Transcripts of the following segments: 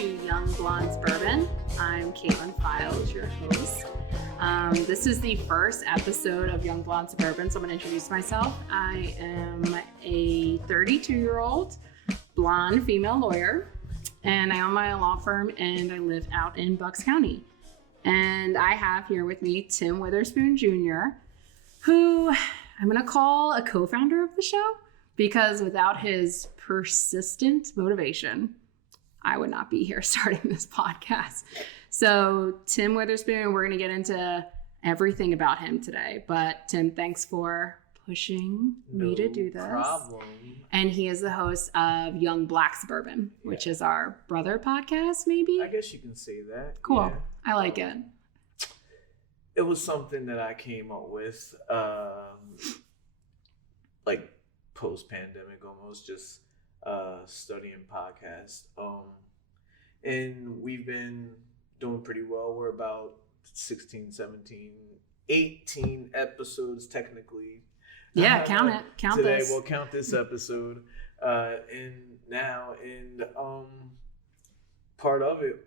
to Young Blonde Suburban. I'm Kaitlin Files, your host. This is the first episode of Young Blonde Suburban, so I'm going to introduce myself. I am a 32-year-old blonde female lawyer, and I own my own law firm, and I live out in Bucks County. And I have here with me Tim Witherspoon Jr., who I'm going to call a co-founder of the show, because without his persistent motivation, I would not be here starting this podcast. So Tim Witherspoon, we're going to get into everything about him today. But Tim, thanks for pushing me to do this. No problem. And he is the host of Young Black Suburban, which is our brother podcast, maybe? I guess you can say that. Cool. Yeah. I like it. It was something that I came up with, like post-pandemic almost, just studying podcasts. And we've been doing pretty well. We're about 16, 17, 18 episodes technically. Yeah, count it. Count today. this. We'll count this episode. And part of it,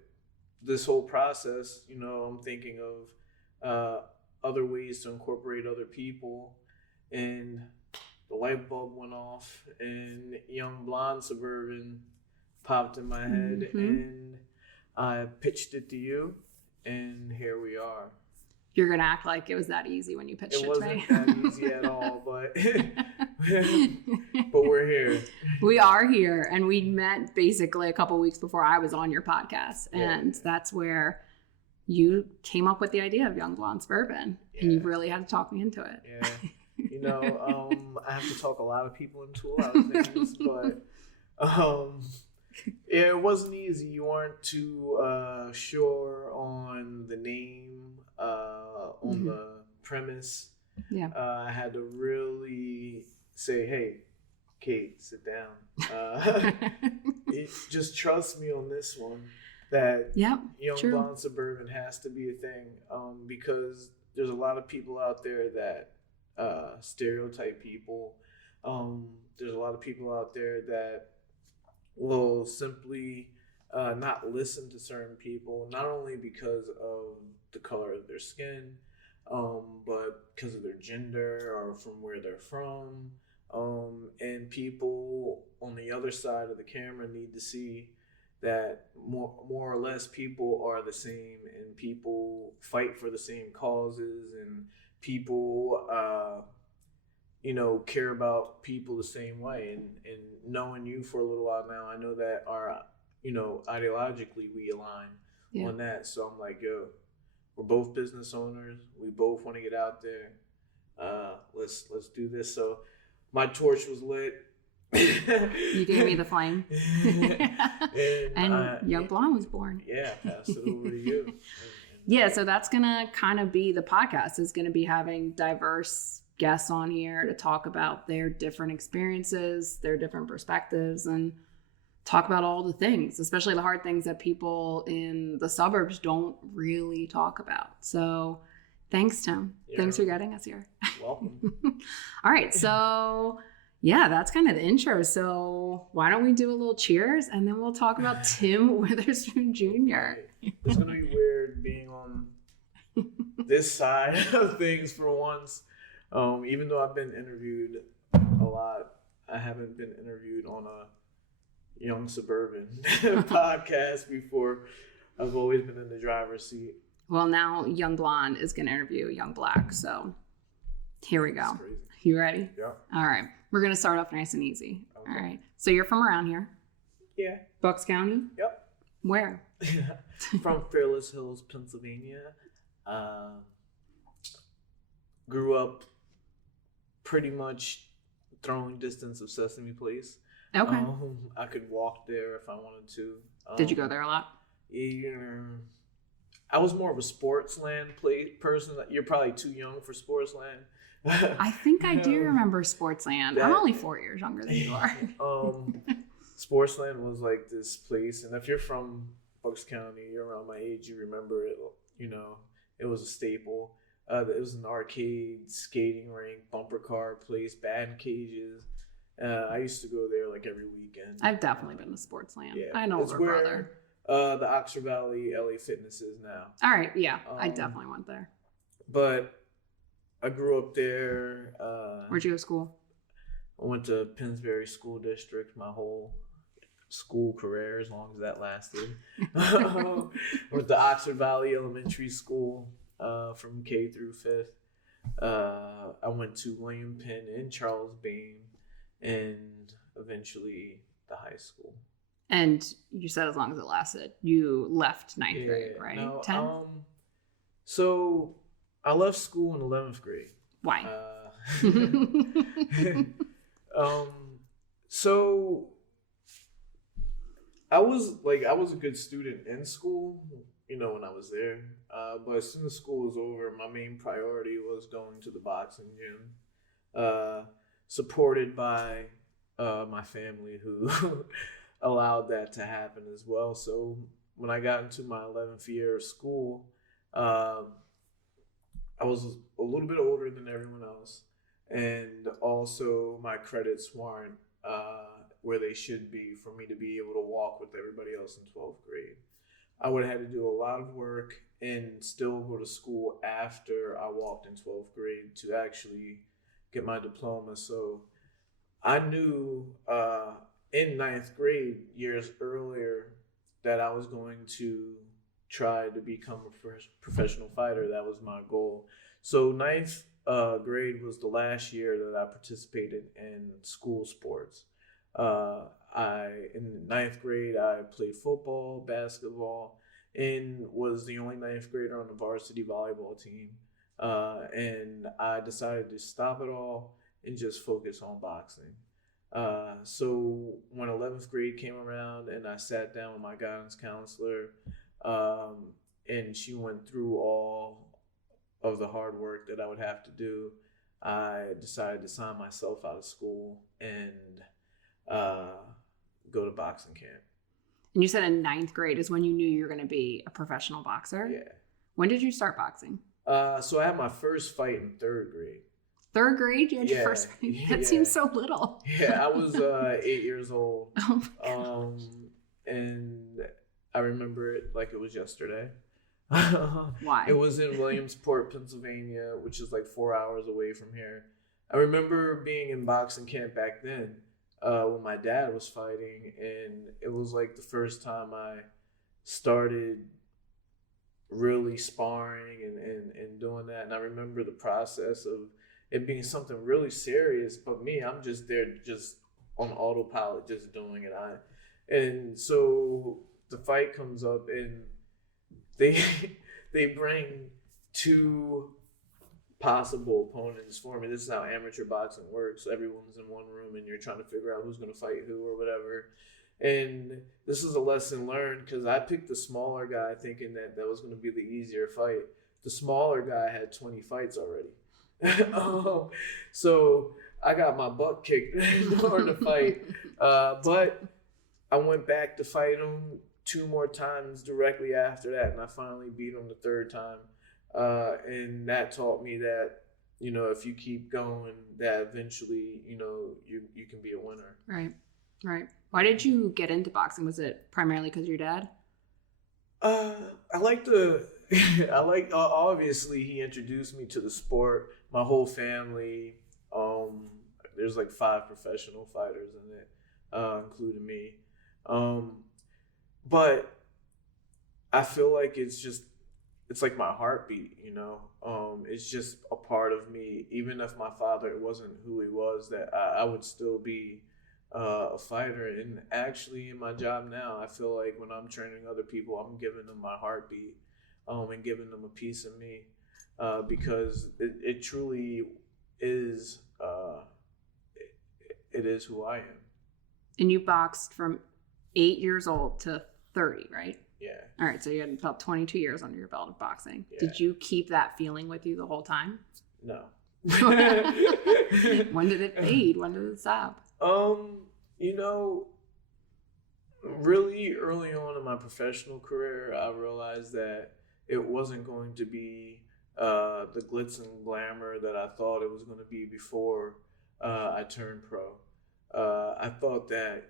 this whole process, I'm thinking of other ways to incorporate other people, and the light bulb went off, and Young Blonde Suburban popped in my head, and I pitched it to you, and here we are. You're going to act like it was that easy when you pitched it to me. It wasn't that easy at all, but we're here. We are here, and we met basically a couple weeks before I was on your podcast, and that's where you came up with the idea of Young Blonde Suburban, and you really had to talk me into it. Yeah. I have to talk a lot of people into a lot of things, but it wasn't easy. You weren't too sure on the name, on the premise. Yeah. I had to really say, hey, Kate, sit down. Just trust me on this one, that Young Blonde Suburban has to be a thing, because there's a lot of people out there that stereotype people. There's a lot of people out there that will simply not listen to certain people, not only because of the color of their skin, but because of their gender or from where they're from. And people on the other side of the camera need to see that more or less people are the same, and people fight for the same causes, and people care about people the same way. And knowing you for a little while now, I know that our ideologically we align on that. So I'm like, yo, we're both business owners, we both want to get out there, let's do this. So my torch was lit. You gave me the flame. and Young Blonde was born. Yeah, pass it over to you. Yeah, so that's going to kind of be the podcast. Is going to be having diverse guests on here to talk about their different experiences, their different perspectives, and talk about all the things, especially the hard things that people in the suburbs don't really talk about. So thanks, Tim. Yeah. Thanks for getting us here. Welcome. All right, so yeah, that's kind of the intro. So why don't we do a little cheers, and then we'll talk about Tim Witherspoon Jr. It's going to be weird being on this side of things for once. Even though I've been interviewed a lot, I haven't been interviewed on a Young Suburban podcast before. I've always been in the driver's seat. Well, now Young Blonde is going to interview Young Black. So here we go. You ready? Yeah. All right. We're going to start off nice and easy. Okay. All right. So you're from around here? Yeah. Bucks County? Yep. Where? From Fairless Hills, Pennsylvania. Grew up pretty much throwing distance of Sesame Place. Okay. I could walk there if I wanted to. Did you go there a lot? Yeah. I was more of a Sportsland person. You're probably too young for Sportsland. I think I do remember Sportsland. I'm only 4 years younger than you are. Sportsland was like this place, and if you're from Bucks County, you're around my age, you remember it. It was a staple. It was an arcade, skating rink, bumper car place, batting cages. I used to go there like every weekend. I've definitely been to Sportsland. Yeah, I know older brother. The Oxford Valley LA Fitness is now. All right, yeah, I definitely went there. But I grew up there. Where'd you go to school? I went to Pennsbury School District my whole school career, as long as that lasted. Went to Oxford Valley Elementary School from K through 5th. I went to William Penn and Charles Bain, and eventually the high school. And you said as long as it lasted. You left 9th grade, right? No, 10th? So I left school in 11th grade. Why? So I was a good student in school, when I was there. But as soon as school was over, my main priority was going to the boxing gym, supported by my family, who allowed that to happen as well. So when I got into my 11th year of school, I was a little bit older than everyone else, and also my credits weren't where they should be for me to be able to walk with everybody else in 12th grade. I would have had to do a lot of work and still go to school after I walked in 12th grade to actually get my diploma. So I knew in 9th grade, years earlier, that I was going to try to become a professional fighter. That was my goal. So 9th grade was the last year that I participated in school sports. In 9th grade, I played football, basketball, and was the only 9th grader on the varsity volleyball team. And I decided to stop it all and just focus on boxing. So when 11th grade came around and I sat down with my guidance counselor, and she went through all of the hard work that I would have to do, I decided to sign myself out of school and go to boxing camp. And you said in 9th grade is when you knew you were going to be a professional boxer? Yeah. When did you start boxing? So I had my first fight in 3rd grade. 3rd grade? You had your first fight? That seems so little. Yeah, I was 8 years old. Oh my God. And I remember it like it was yesterday. Why? It was in Williamsport, Pennsylvania, which is like 4 hours away from here. I remember being in boxing camp back then when my dad was fighting, and it was like the first time I started really sparring and doing that. And I remember the process of it being something really serious, but me, I'm just there just on autopilot, just doing it. And so the fight comes up, and they bring 2 possible opponents for me. This is how amateur boxing works. Everyone's in one room and you're trying to figure out who's going to fight who or whatever. And this is a lesson learned, because I picked the smaller guy thinking that was going to be the easier fight. The smaller guy had 20 fights already. So I got my butt kicked during the fight. But I went back to fight him 2 more times directly after that, and I finally beat him the 3rd time. And that taught me that, if you keep going, that eventually, you can be a winner. Right. Why did you get into boxing? Was it primarily because of your dad? Obviously he introduced me to the sport. My whole family, there's like 5 professional fighters in it, including me. But I feel like it's like my heartbeat, it's just a part of me. Even if my father wasn't who he was, that I would still be a fighter. And actually in my job now, I feel like when I'm training other people, I'm giving them my heartbeat, and giving them a piece of me, because it truly is, it is who I am. And you boxed from 8 years old to 30, right? Yeah. All right, so you had about 22 years under your belt of boxing. Yeah. Did you keep that feeling with you the whole time? No. When did it fade? When did it stop? Really early on in my professional career, I realized that it wasn't going to be the glitz and glamour that I thought it was going to be before I turned pro. I thought that,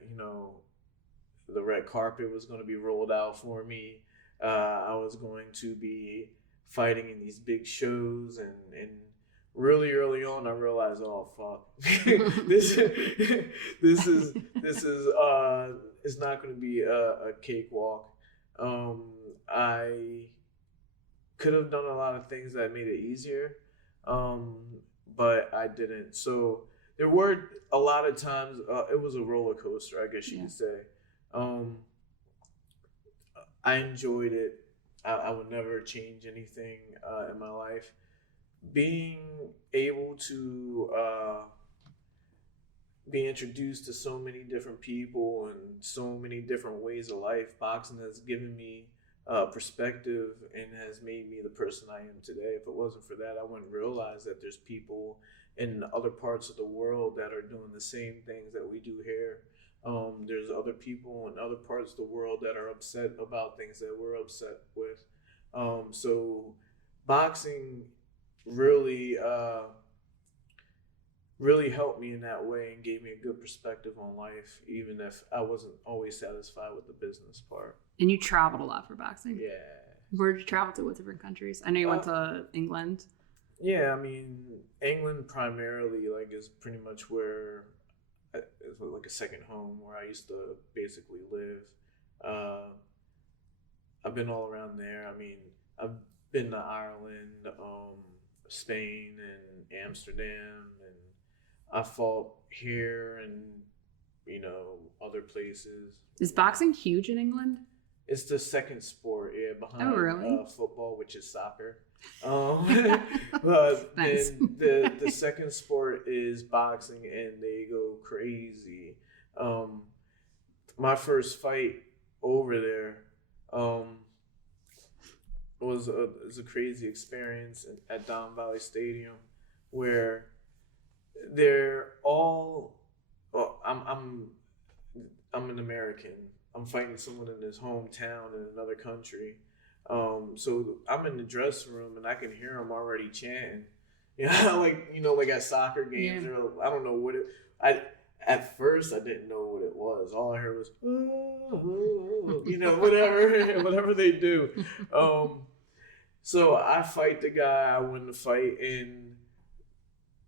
the red carpet was going to be rolled out for me. I was going to be fighting in these big shows, and really early on I realized, oh fuck, this is it's not going to be a cakewalk. I could have done a lot of things that made it easier, but I didn't. So there were a lot of times it was a roller coaster, I guess you could say. I enjoyed it. I would never change anything in my life. Being able to be introduced to so many different people and so many different ways of life, boxing has given me perspective and has made me the person I am today. If it wasn't for that, I wouldn't realize that there's people in other parts of the world that are doing the same things that we do here. There's other people in other parts of the world that are upset about things that we're upset with. So boxing really helped me in that way and gave me a good perspective on life, even if I wasn't always satisfied with the business part. And you traveled a lot for boxing. Yeah. Where did you travel to? What different countries? I know you went to England. Yeah, I mean, England primarily is pretty much where it's like a second home where I used to basically live. I've been all around there. I mean, I've been to Ireland, Spain, and Amsterdam, and I fought here and other places. Is boxing huge in England? It's the second sport, behind football, which is soccer. But nice. Then the second sport is boxing, and they go crazy. My first fight over there was a crazy experience at Don Valley Stadium, where they're all. Well, I'm an American. I'm fighting someone in his hometown in another country. So I'm in the dressing room and I can hear them already chanting. Like at soccer games, or I don't know what it. At first I didn't know what it was. All I heard was, whatever they do. So I fight the guy I win the fight, and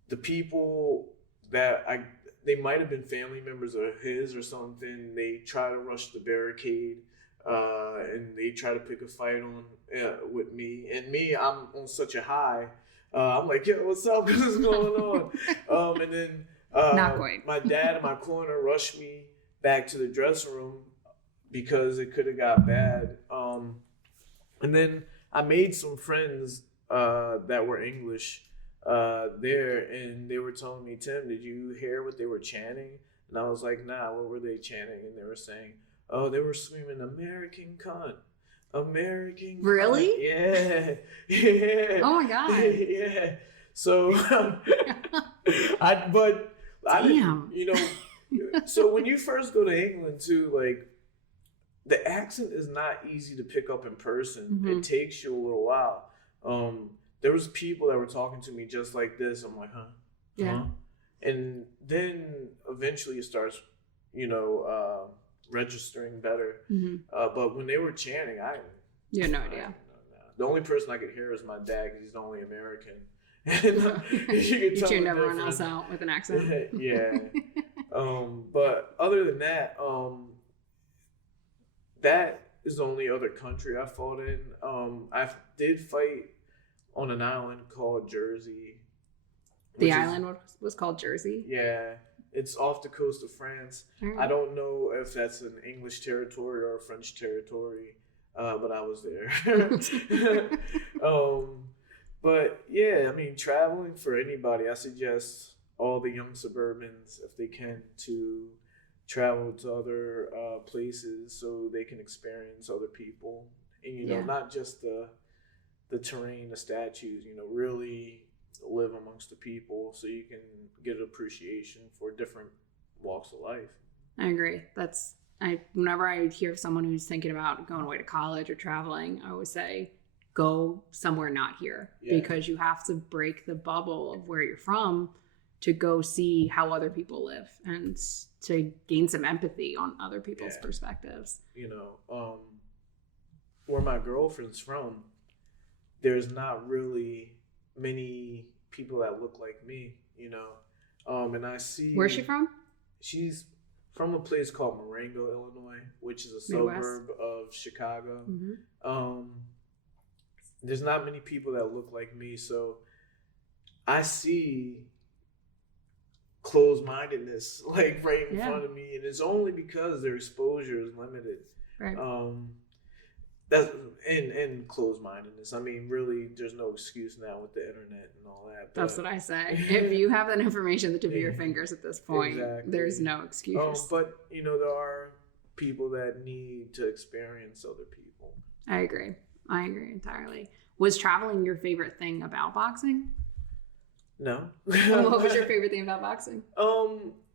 the people that they might have been family members of his or something. They try to rush the barricade, and they try to pick a fight on with me. And I'm on such a high. I'm like, yo, what's up? What's going on? And then Not quite. My dad in my corner rushed me back to the dressing room because it could have got bad. And then I made some friends that were English there, and they were telling me, Tim, did you hear what they were chanting? And I was like, nah, what were they chanting? And they were saying, oh, they were screaming, American cunt. American cunt. Really? Yeah. Oh my God. Yeah. So, Damn. So when you first go to England too, the accent is not easy to pick up in person. Mm-hmm. It takes you a little while. There was people that were talking to me just like this. I'm like, huh? Yeah. Huh? And then eventually it starts, registering better. Mm-hmm. But when they were chanting, you had no idea. The only person I could hear was my dad because he's the only American. You tuned everyone else out with an accent. Yeah. But other than that, that is the only other country I fought in. I did fight on an island called Jersey. The island was called Jersey? Yeah. It's off the coast of France. Mm. I don't know if that's an English territory or a French territory, but I was there. But yeah, I mean, traveling for anybody, I suggest all the young suburbans, if they can, to travel to other places so they can experience other people. And, not just the terrain, the statues, really live amongst the people so you can get an appreciation for different walks of life. I agree. Whenever I hear of someone who's thinking about going away to college or traveling, I always say, go somewhere not here, because you have to break the bubble of where you're from to go see how other people live and to gain some empathy on other people's perspectives. You know, where my girlfriend's from, there's not really many people that look like me, you know. And I see... Where's she from? She's from a place called Marengo, Illinois, which is a Midwest. suburb of Chicago. There's not many people that look like me, so I see closed-mindedness like right in front of me, and it's only because their exposure is limited. Right. That's and closed-mindedness. I mean, really, there's no excuse now with the internet and all that. But, that's what I say. If you have that information at the tip of your fingers at this point, there's no excuse. But you know, there are people that need to experience other people. I agree entirely. Was traveling your favorite thing about boxing? No. What was your favorite thing about boxing?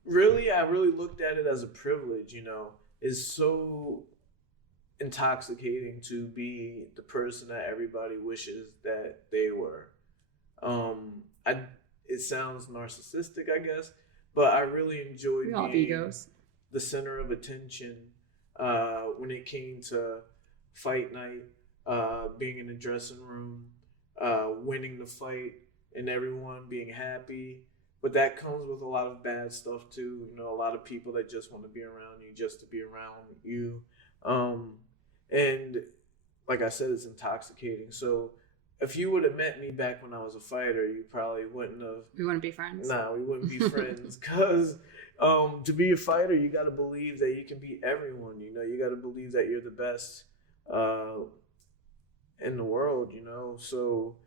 Really, I really looked at it as a privilege. You know, it's so intoxicating to be the person that everybody wishes that they were. It sounds narcissistic, I guess, but I really enjoyed being the center of attention when it came to fight night, being in the dressing room, winning the fight, and everyone being happy. But that comes with a lot of bad stuff too. You know, a lot of people that just want to be around you just to be around you. And like I said, it's intoxicating. So if you would have met me back when I was a fighter, you probably wouldn't have. We wouldn't be friends. Nah, we wouldn't be friends. Because to be a fighter, you got to believe that you can beat everyone. You know, you got to believe that you're the best in the world, you know. So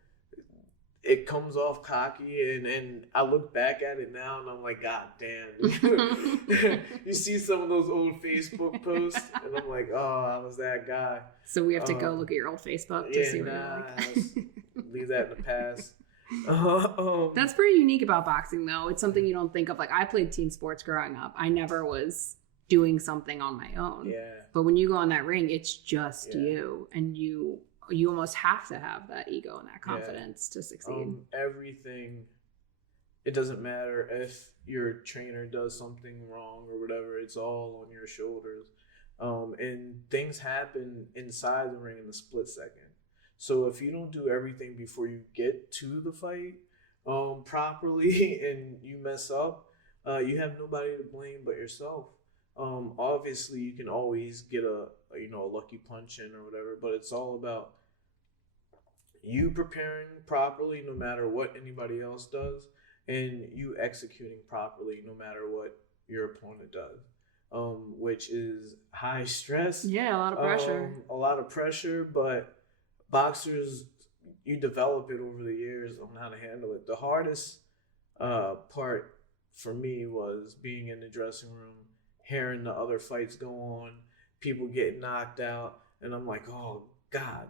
it comes off cocky, and I look back at it now, and I'm like, God damn. You see some of those old Facebook posts, and I'm like, oh, I was that guy. So we have to go look at your old Facebook to see what you're like. Leave that in the past. That's pretty unique about boxing, though. It's something you don't think of. Like, I played team sports growing up. I never was doing something on my own. Yeah. But when you go in that ring, it's just you, and you almost have to have that ego and that confidence to succeed. Everything, it doesn't matter if your trainer does something wrong or whatever, it's all on your shoulders. And things happen inside the ring in a split second. So if you don't do everything before you get to the fight properly and you mess up, you have nobody to blame but yourself. Obviously, you can always get a lucky punch in or whatever, but it's all about you preparing properly no matter what anybody else does, and you executing properly no matter what your opponent does, which is high stress. Yeah, a lot of pressure. But boxers, you develop it over the years on how to handle it. The hardest part for me was being in the dressing room, hearing the other fights go on, people getting knocked out, and I'm like, oh God,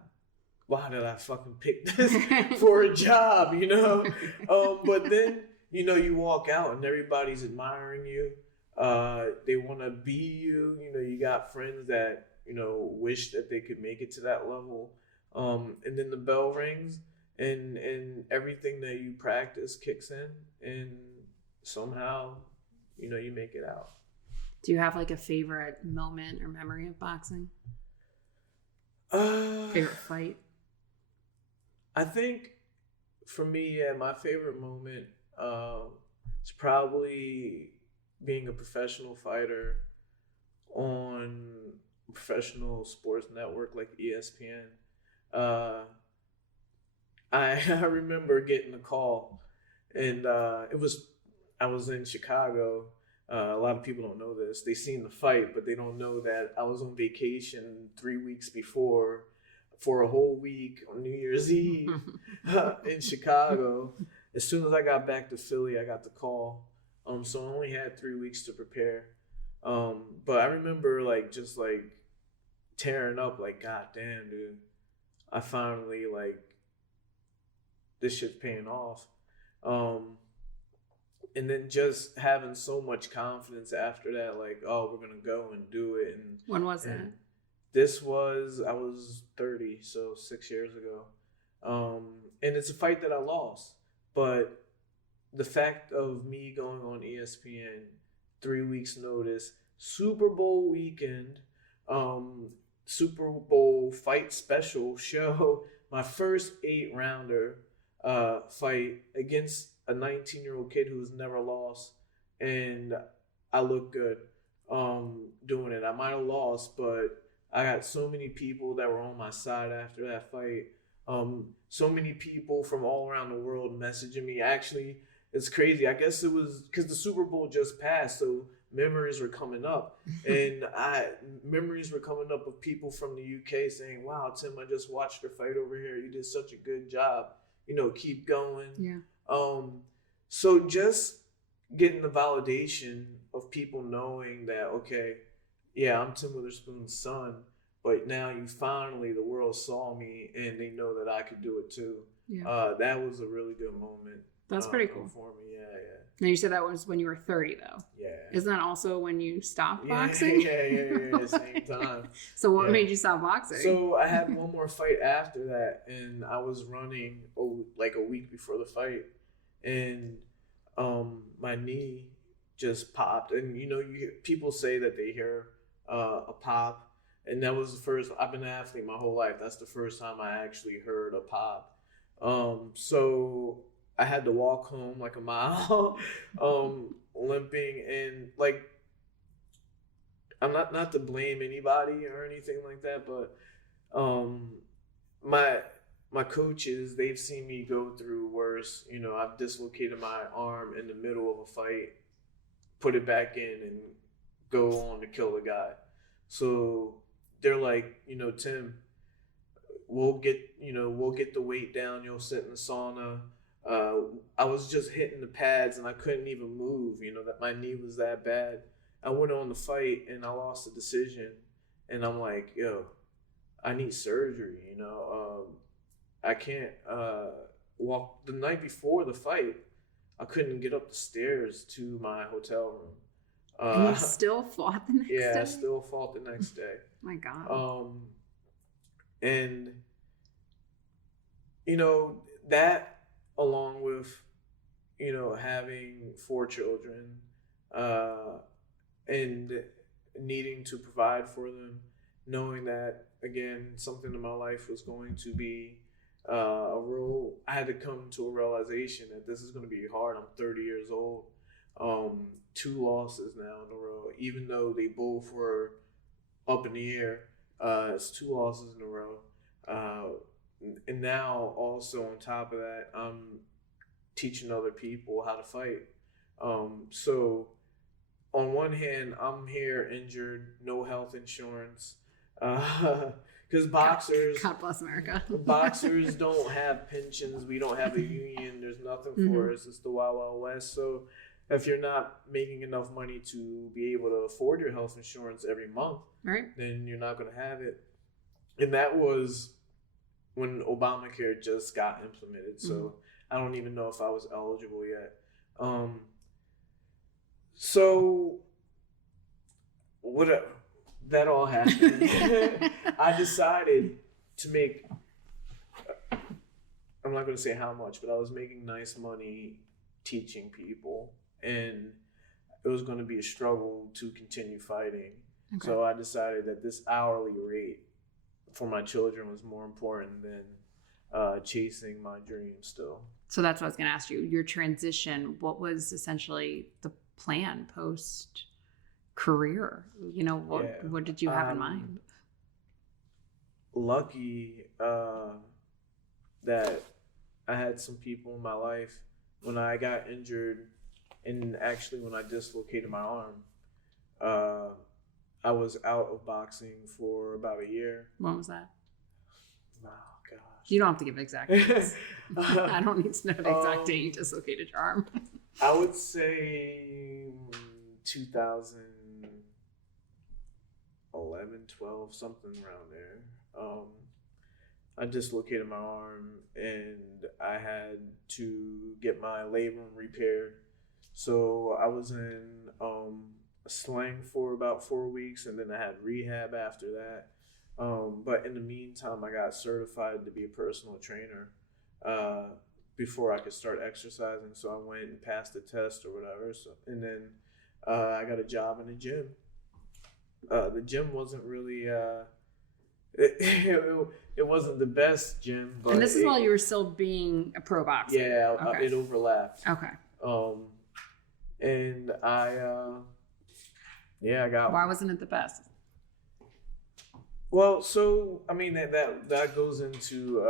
why did I fucking pick this for a job, you know? But then, you know, you walk out and everybody's admiring you. They want to be you. You know, you got friends that, you know, wish that they could make it to that level. And then the bell rings and everything that you practice kicks in, and somehow, you know, you make it out. Do you have like a favorite moment or memory of boxing? Favorite fight? I think for me, my favorite moment is probably being a professional fighter on a professional sports network like ESPN. I remember getting a call, and I was in Chicago. A lot of people don't know this. They seen the fight, but they don't know that I was on vacation 3 weeks before for a whole week on New Year's Eve in Chicago. As soon as I got back to Philly, I got the call. So I only had 3 weeks to prepare. But I remember just tearing up, like, God damn, dude. I finally, this shit's paying off. And then just having so much confidence after that, oh, we're going to go and do it. And when was that? I was 30, so 6 years ago. And it's a fight that I lost. But the fact of me going on ESPN, 3 weeks notice, Super Bowl weekend, Super Bowl fight special show, my first 8-rounder fight against a 19-year-old kid who's never lost, and I look good doing it. I might have lost, but I got so many people that were on my side after that fight. So many people from all around the world messaging me. Actually, it's crazy. I guess it was because the Super Bowl just passed, so memories were coming up. And memories were coming up of people from the UK saying, wow, Tim, I just watched your fight over here. You did such a good job. You know, keep going. Yeah. So just getting the validation of people knowing that, okay, yeah, I'm Tim Witherspoon's son, but now the world saw me and they know that I could do it too. Yeah. That was a really good moment. That's pretty cool. For me, yeah. Now you said that was when you were 30 though. Yeah. Isn't that also when you stopped boxing? Yeah, same time. So what made you stop boxing? So I had one more fight after that, and I was running like a week before the fight, and my knee just popped. And you know, you hear people say that they hear a pop, and that was the first. I've been an athlete my whole life. That's the first time I actually heard a pop. So I had to walk home like a mile, limping, and like I'm not to blame anybody or anything like that, but my coaches, they've seen me go through worse. You know, I've dislocated my arm in the middle of a fight, put it back in, and go on to kill a guy. So they're like, you know, Tim, we'll get the weight down. You'll sit in the sauna. I was just hitting the pads and I couldn't even move. You know, that my knee was that bad. I went on the fight and I lost the decision. And I'm like, yo, I need surgery. You know, I can't walk. The night before the fight, I couldn't get up the stairs to my hotel room. And you still fought the next day? Yeah, I still fought the next day. My God. And, you know, that along with, you know, having 4 children and needing to provide for them, knowing that, again, something in my life was going to be I had to come to a realization that this is going to be hard. I'm 30 years old. 2 losses now in a row, even though they both were up in the air. It's 2 losses in a row. And now also on top of that, I'm teaching other people how to fight. So on one hand, I'm here injured, no health insurance. Because boxers, God bless America. Boxers don't have pensions. We don't have a union. There's nothing for us. It's the Wild Wild West. So if you're not making enough money to be able to afford your health insurance every month, right, then you're not going to have it. And that was when Obamacare just got implemented. So I don't even know if I was eligible yet. So whatever, that all happened. I decided to make, I'm not going to say how much, but I was making nice money teaching people, and it was going to be a struggle to continue fighting. Okay. So I decided that this hourly rate for my children was more important than chasing my dream still. So that's what I was going to ask you. Your transition, what was essentially the plan post career? You know, what did you have in mind? Lucky that I had some people in my life when I got injured, and actually when I dislocated my arm. I was out of boxing for about a year. When was that? Oh, gosh. You don't have to give exact dates. I don't need to know the exact date you dislocated your arm. I would say 2011, 12, something around there. I dislocated my arm and I had to get my labrum repaired. So I was in sling for about 4 weeks, and then I had rehab after that. But in the meantime, I got certified to be a personal trainer. before I could start exercising. So I went and passed the test or whatever. So, and then I got a job in the gym. The gym wasn't really, it wasn't the best gym. But and this is while you were still being a pro boxer. Yeah, okay. It overlapped. Okay. And I got. Why wasn't it the best? Well, so I mean that goes into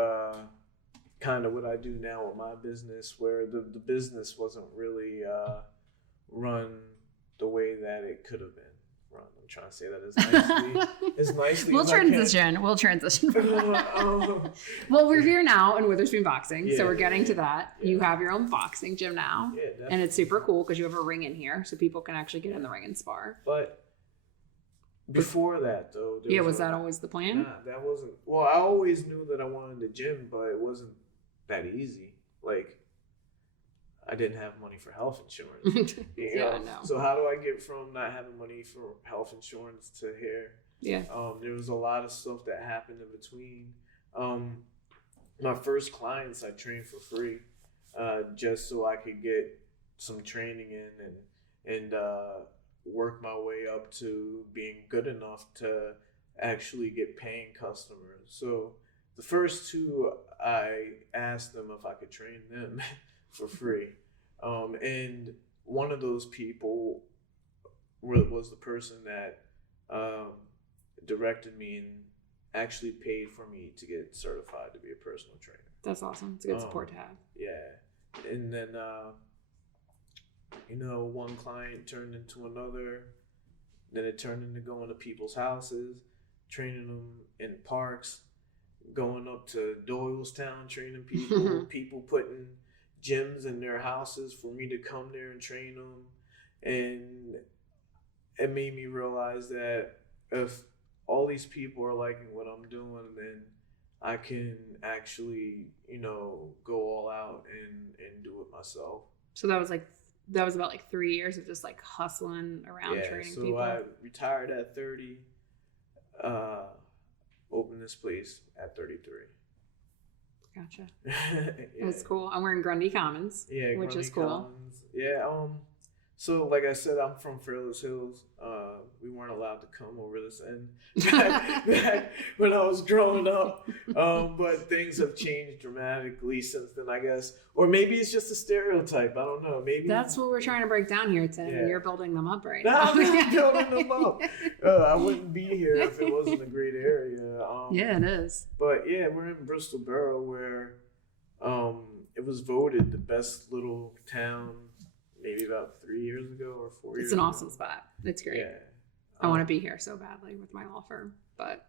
kind of what I do now with my business, where the business wasn't really run the way that it could have been run. I'm trying to say that as nicely. We'll transition. We'll transition from that. Well, we're here now in Witherspoon Boxing, so we're getting to that. Yeah. You have your own boxing gym now, and it's super cool because you have a ring in here, so people can actually get in the ring and spar. But before that, though, was that always the plan? Nah, that wasn't. Well, I always knew that I wanted the gym, but it wasn't that easy. Like, I didn't have money for health insurance. I know. So how do I get from not having money for health insurance to here? Yeah. There was a lot of stuff that happened in between. My first clients I trained for free, just so I could get some training in and work my way up to being good enough to actually get paying customers. So the first two, I asked them if I could train them for free. And one of those people was the person that directed me and actually paid for me to get certified to be a personal trainer. That's awesome. It's a good support to have. Yeah. And then, one client turned into another. Then it turned into going to people's houses, training them in parks, going up to Doylestown, training people, people putting gyms in their houses for me to come there and train them. And it made me realize that if all these people are liking what I'm doing, then I can actually, go all out and do it myself. So that was about 3 years of just like hustling around training people. So I retired at 30, opened this place at 33. Gotcha. That's cool. I'm wearing Grundy Commons, which is cool. Commons. Yeah. So like I said, I'm from Fairless Hills. We weren't allowed to come over this end back when I was growing up. But things have changed dramatically since then, I guess. Or maybe it's just a stereotype. I don't know. Maybe that's what we're trying to break down here, Tim. And you're building them up right now. I'm building them up. I wouldn't be here if it wasn't a great area. Yeah, it is. But yeah, we're in Bristol Borough, where it was voted the best little town maybe about 3 years ago or 4 years ago. It's an awesome spot. It's great. Yeah. I want to be here so badly with my law firm, but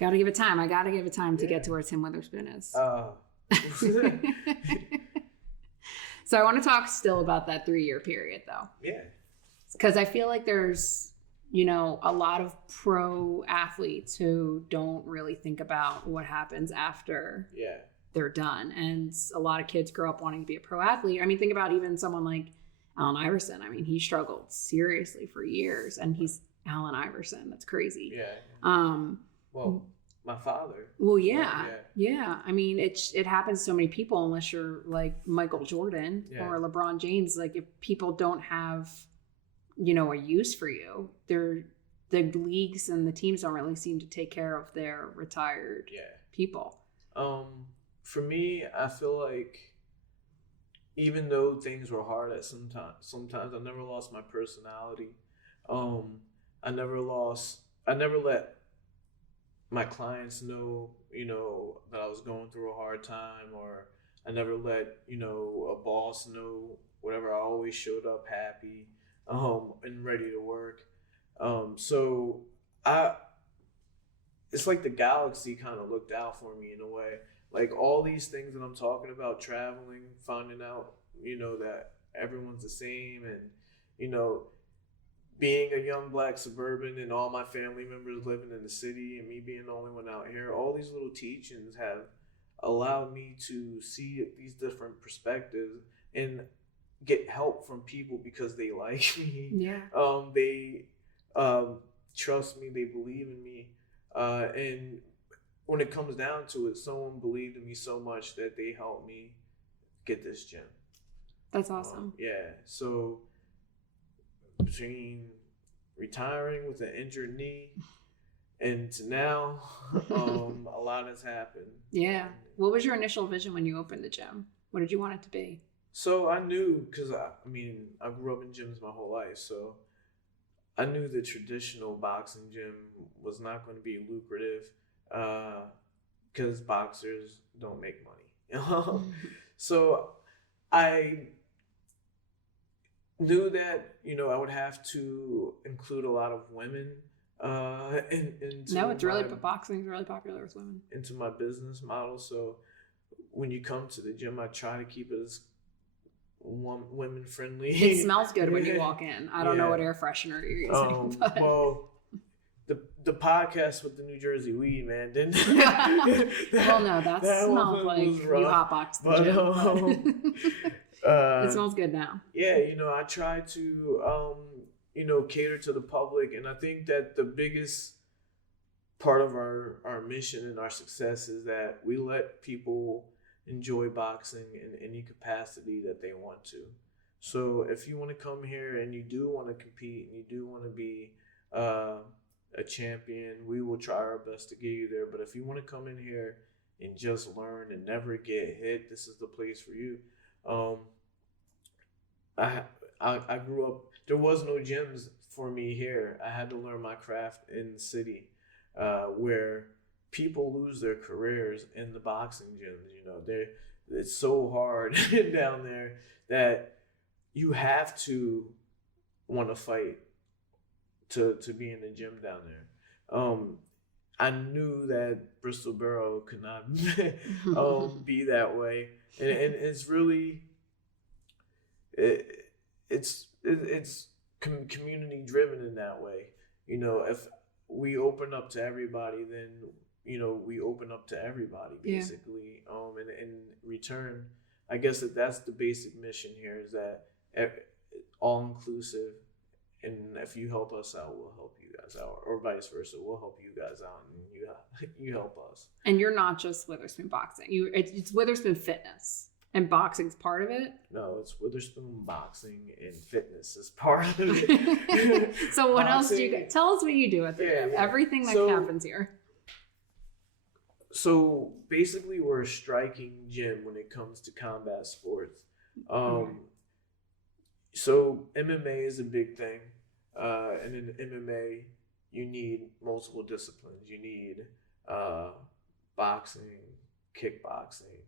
got to give it time. I got to give it time to get to where Tim Witherspoon is. So I want to talk still about that 3 year period though. Yeah. Because I feel like there's, a lot of pro athletes who don't really think about what happens after they're done. And a lot of kids grow up wanting to be a pro athlete. I mean, think about even someone like Allen Iverson. I mean, he struggled seriously for years, and he's Allen Iverson. That's crazy. Yeah. Well, my father. Well, yeah. I mean, it happens to so many people unless you're like Michael Jordan or LeBron James. Like, if people don't have, a use for you, the leagues and the teams don't really seem to take care of their retired people. For me, I feel like even though things were hard at sometimes I never lost my personality. I never let my clients know, that I was going through a hard time, or I never let, a boss know whatever. I always showed up happy, and ready to work. So it's like the galaxy kind of looked out for me in a way. Like all these things that I'm talking about, traveling, finding out, that everyone's the same, and, being a young black suburban and all my family members living in the city and me being the only one out here, all these little teachings have allowed me to see these different perspectives and get help from people because they like me. Yeah. They trust me, they believe in me. And when it comes down to it, someone believed in me so much that they helped me get this gym. That's awesome. Yeah. So between retiring with an injured knee and to now, a lot has happened. Yeah. What was your initial vision when you opened the gym? What did you want it to be? So I knew, because I grew up in gyms my whole life, so I knew the traditional boxing gym was not going to be lucrative because boxers don't make money. So I knew that, I would have to include a lot of women boxing's really popular with women. Into my business model. So when you come to the gym, I try to keep it as women friendly. It smells good when you walk in. I don't know what air freshener you're using. Well, the podcast with the New Jersey weed, man, didn't. Well, no, that smelled like you hotboxed the gym. It smells good now. Yeah, I try to cater to the public, and I think that the biggest part of our mission and our success is that we let people enjoy boxing in any capacity that they want to. So if you want to come here and you do want to compete and you do want to be a champion, we will try our best to get you there. But if you want to come in here and just learn and never get hit, this is the place for you. I grew up, there was no gyms for me here. I had to learn my craft in the city, where people lose their careers in the boxing gyms. It's so hard down there that you have to want to fight to be in the gym down there. I knew that Bristol Borough could not be that way, and it's really it's community driven in that way. If we open up to everybody, then we open up to everybody basically. And in return, I guess that's the basic mission here, is that all inclusive. And if you help us out, we'll help you guys out, or vice versa. We'll help you guys out, and you help us. And you're not just Witherspoon Boxing. It's Witherspoon Fitness, and boxing's part of it. No, it's Witherspoon Boxing and Fitness is part of it. So what else do you tell us what you do at the gym? Yeah. Everything that happens here. So basically, we're a striking gym when it comes to combat sports. So MMA is a big thing. And in MMA, you need multiple disciplines. You need boxing, kickboxing,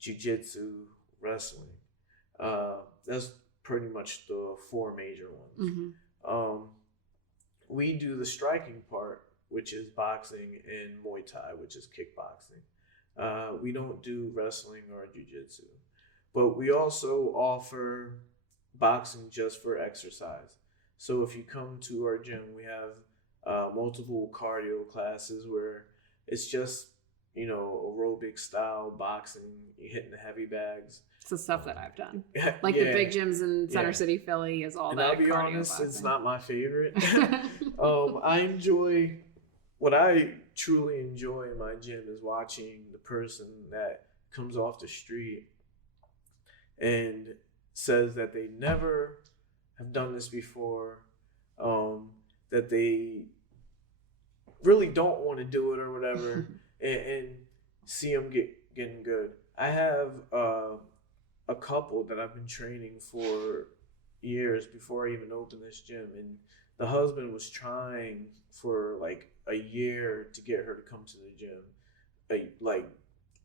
jiu-jitsu, wrestling. That's pretty much the four major ones. We do the striking part, which is boxing, and Muay Thai, which is kickboxing. We don't do wrestling or jiu-jitsu. But we also offer boxing just for exercise. So if you come to our gym, we have multiple cardio classes where it's just, aerobic style boxing. You're hitting the heavy bags. It's the stuff that I've done. Like the big gyms in Center City, Philly is all and that. I'll be honest, boxing. It's not my favorite. I enjoy, what I truly enjoy in my gym is watching the person that comes off the street and says that they never have done this before, that they really don't want to do it or whatever, and see them getting good. I have a couple that I've been training for years before I even opened this gym, and the husband was trying for like a year to get her to come to the gym, like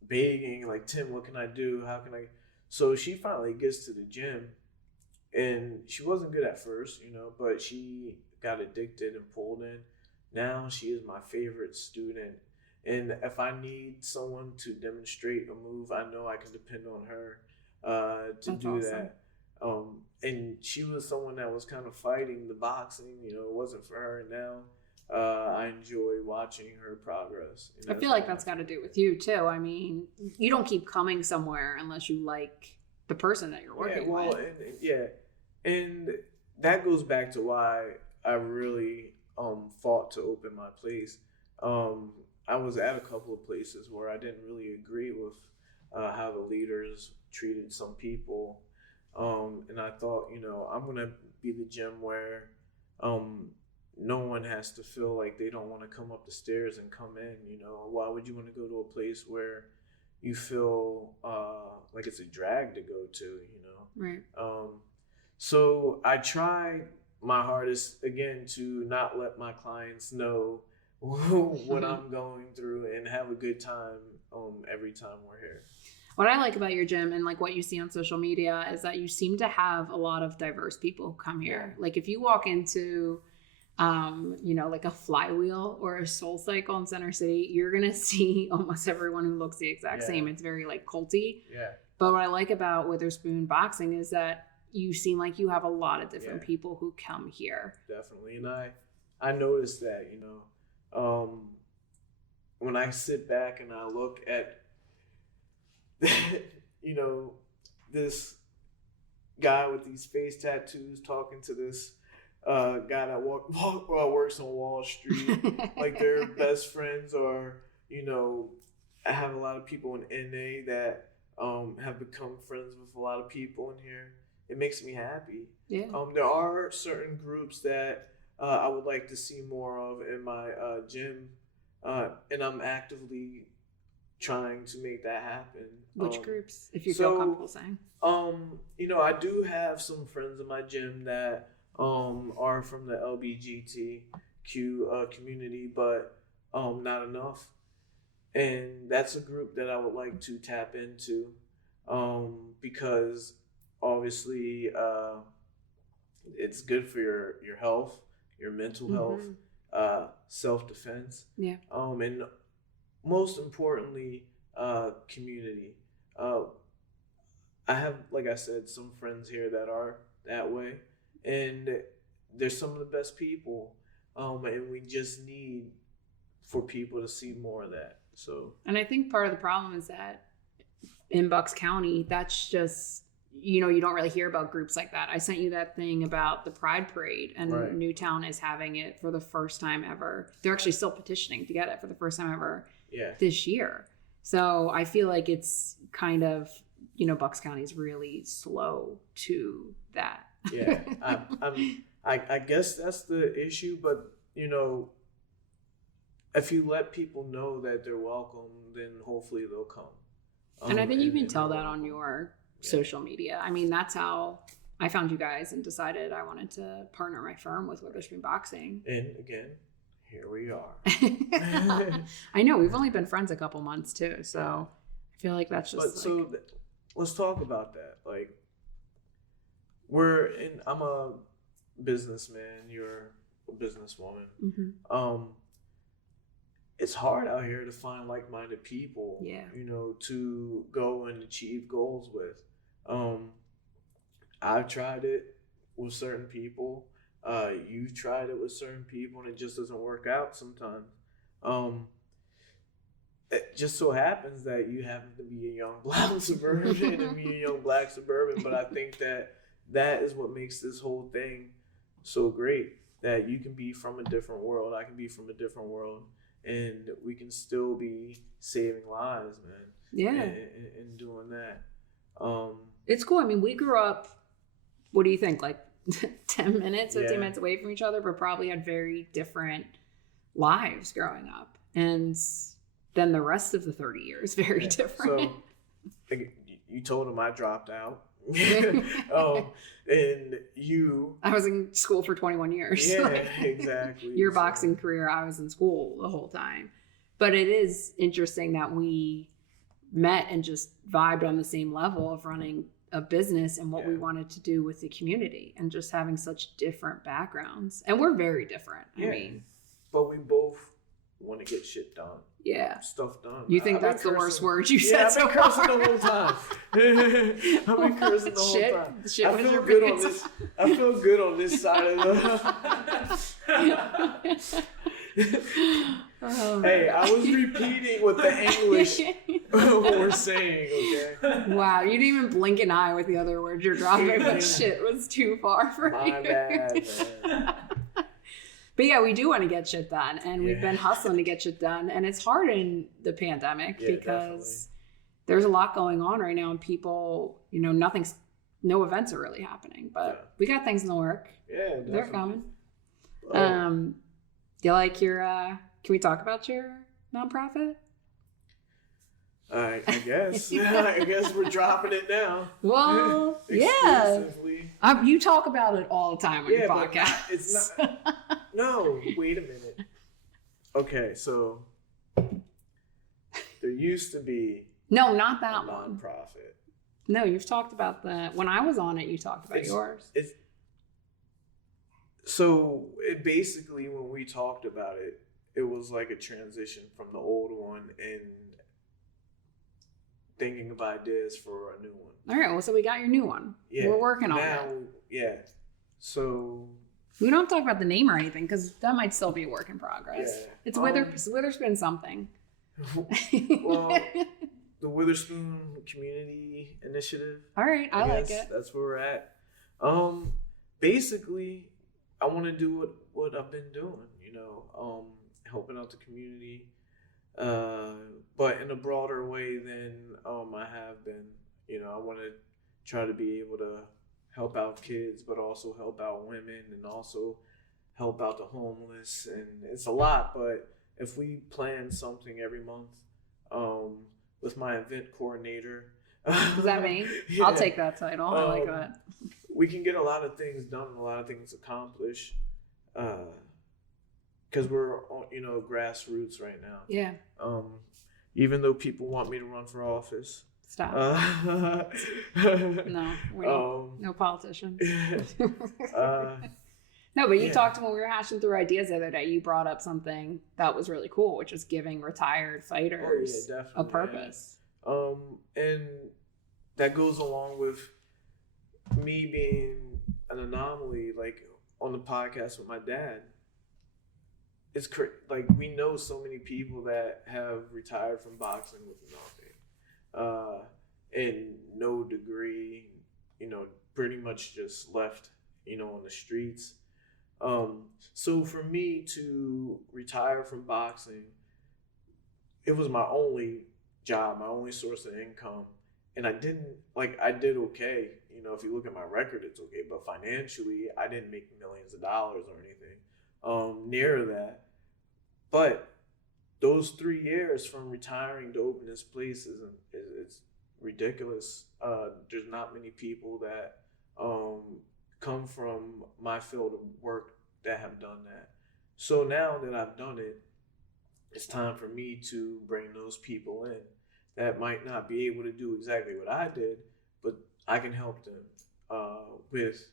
begging, like, Tim, what can I do? How can I? So she finally gets to the gym, and she wasn't good at first, but she got addicted and pulled in. Now she is my favorite student. And if I need someone to demonstrate a move, I know I can depend on her to That's do awesome. That. And she was someone that was kind of fighting the boxing, it wasn't for her. And now I enjoy watching her progress. I feel like that's got to do with you too. I mean, you don't keep coming somewhere unless you like the person that you're working with. And that goes back to why I really fought to open my place. I was at a couple of places where I didn't really agree with how the leaders treated some people. And I thought, I'm going to be the gym where no one has to feel like they don't want to come up the stairs and come in. Why would you want to go to a place where you feel like it's a drag to go to, Right. So I tried my hardest, again, to not let my clients know what I'm going through and have a good time every time we're here. What I like about your gym and like what you see on social media is that you seem to have a lot of diverse people who come here. Yeah. Like if you walk into, like a Flywheel or a Soul Cycle in Center City, you're going to see almost everyone who looks the exact same. It's very like culty. Yeah. But what I like about Witherspoon Boxing is that you seem like you have a lot of different people who come here. Definitely. And I noticed that, when I sit back and I look at this guy with these face tattoos talking to this guy that works on Wall Street, like they're best friends, or I have a lot of people in NA that have become friends with a lot of people in here. It makes me happy. Yeah. There are certain groups that I would like to see more of in my gym, and I'm actively trying to make that happen. Which groups, if you feel comfortable saying? I do have some friends in my gym that are from the LGBTQ community, but not enough. And that's a group that I would like to tap into, because obviously it's good for your health, your mental health, self-defense. Yeah. And most importantly, community. I have, like I said, some friends here that are that way, and they're some of the best people. And we just need for people to see more of that. So, and I think part of the problem is that in Bucks County, that's just, you don't really hear about groups like that. I sent you that thing about the Pride Parade, and Newtown is having it for the first time ever. They're actually still petitioning to get it for the first time ever this year. So I feel like it's kind of, Bucks County is really slow to that. Yeah, I guess that's the issue, but if you let people know that they're welcome, then hopefully they'll come. And I think you can tell that on your social media. I mean, that's how I found you guys and decided I wanted to partner my firm with Witherspoon Boxing. And again, here we are. I know, we've only been friends a couple months too, so I feel like that's just let's talk about that. Like, I'm a businessman, you're a businesswoman. Mm-hmm. It's hard out here to find like-minded people, to go and achieve goals with. I've tried it with certain people. You've tried it with certain people, and it just doesn't work out sometimes. It just so happens that you happen to be a young blonde suburban and me a young black suburban, but I think that is what makes this whole thing so great, that you can be from a different world, I can be from a different world, and we can still be saving lives, man. Yeah. And doing that. It's cool. I mean, we grew up, what do you think, like 10 minutes, 15 minutes away from each other, but probably had very different lives growing up. And then the rest of the 30 years, very different. So you told him I dropped out. And I was in school for 21 years. Yeah, exactly. Your boxing career, I was in school the whole time. But it is interesting that we met and just vibed on the same level of running a business and what we wanted to do with the community, and just having such different backgrounds. And we're very different. I mean, but we both want to get shit done. Yeah. Stuff done. You think that's the worst word you said so far? I've been cursing the whole time. I've been cursing the whole time. I feel good on this. I feel good on this side of the... Hey, I was repeating what the English were saying, okay? Wow, you didn't even blink an eye with the other words you're dropping, but shit was too far for you. My bad, man. But yeah, we do want to get shit done, and we've been hustling to get shit done, and it's hard in the pandemic because there's a lot going on right now, and people, no events are really happening, but we got things in the work. Yeah, definitely. They're coming. You like your? Can we talk about your nonprofit? I guess. I guess we're dropping it now. Well, yeah. You talk about it all the time on your podcast. It's not. No, wait a minute. Okay, so there used to be no, not that a one. Nonprofit. No, you've talked about when I was on it. You talked about yours. So basically, when we talked about it, it was like a transition from the old one and thinking of ideas for a new one. All right, well, so we got your new one. Yeah, we're working on it. Yeah, so we don't have to talk about the name or anything because that might still be a work in progress. Yeah. It's Witherspoon something. Well, the Witherspoon Community Initiative. All right, I like it. That's where we're at. Basically, I want to do what I've been doing. Helping out the community. But in a broader way than I have been. I want to try to be able to help out kids, but also help out women and also help out the homeless. And it's a lot, but if we plan something every month with my event coordinator. Is that me? Yeah. I'll take that title. I like that. We can get a lot of things done, a lot of things accomplished. Because we're, grassroots right now. Yeah. Even though people want me to run for office. Stop. No, no politician. No, but you talked when we were hashing through ideas the other day. You brought up something that was really cool, which is giving retired fighters a purpose. Yeah. And that goes along with me being an anomaly, like on the podcast with my dad. It's like we know so many people that have retired from boxing with nothing, and no degree, pretty much just left, on the streets. So for me to retire from boxing, it was my only job, my only source of income, and I did okay. If you look at my record, it's okay, but financially, I didn't make millions of dollars or anything near that. But those 3 years from retiring to open this place it's ridiculous. There's not many people that come from my field of work that have done that. So now that I've done it, it's time for me to bring those people in that might not be able to do exactly what I did, but I can help them with,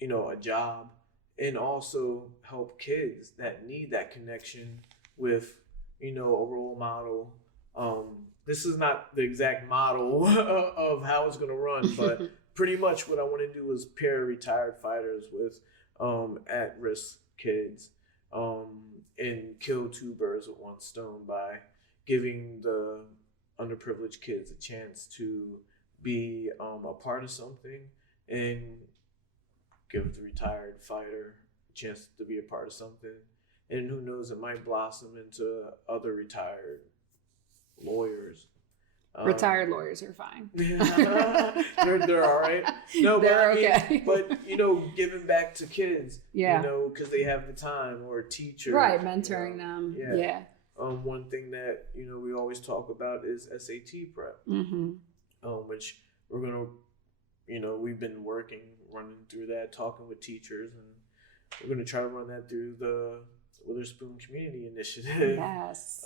a job, and also help kids that need that connection with, a role model. This is not the exact model of how it's going to run, but pretty much what I want to do is pair retired fighters with at-risk kids and kill two birds with one stone by giving the underprivileged kids a chance to be a part of something and give the retired fighter a chance to be a part of something. And who knows, it might blossom into other retired lawyers. Retired lawyers are fine. they're all right. No, they're but okay. But giving back to kids. Yeah. Because they have the time, or teachers. Right, mentoring them. Yeah. One thing that we always talk about is SAT prep. Mm-hmm. Which we're gonna, we've been running through that, talking with teachers, and we're gonna try to run that through the Witherspoon Community Initiative. Yes.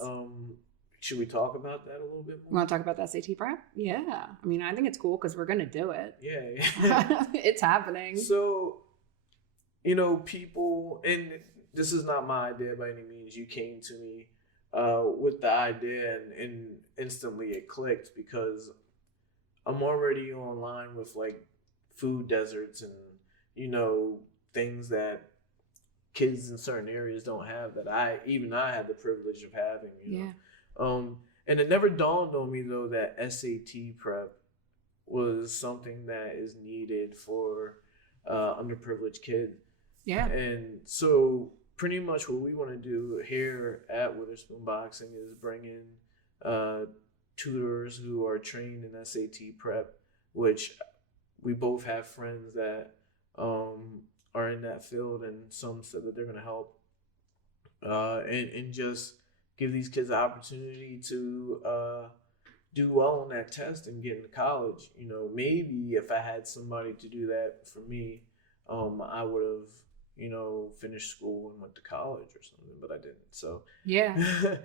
Should we talk about that a little bit more? You want to talk about the SAT prep? Yeah. I mean, I think it's cool because we're going to do it. Yeah. It's happening. So, people, and this is not my idea by any means. You came to me with the idea and instantly it clicked because I'm already online with like food deserts and, things that kids in certain areas don't have that I had the privilege of having, Yeah. And it never dawned on me though that SAT prep was something that is needed for underprivileged kids. Yeah. And so pretty much what we want to do here at Witherspoon Boxing is bring in tutors who are trained in SAT prep, which we both have friends that are in that field, and some said that they're going to help and just give these kids the opportunity to do well on that test and get into college. You know, maybe if I had somebody to do that for me, I would have, you know, finished school and went to college or something, but I didn't. So yeah,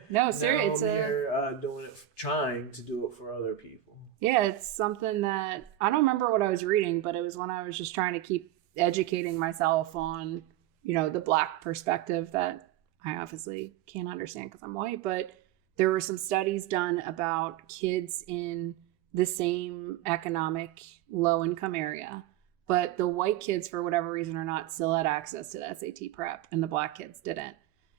no, seriously, it's here doing it, trying to do it for other people. Yeah, it's something that I don't remember what I was reading, but it was when I was just trying to keep educating myself on, you know, the Black perspective that I obviously can't understand because I'm white, but there were some studies done about kids in the same economic low-income area, but the white kids, for whatever reason or not, still had access to the SAT prep, and the Black kids didn't.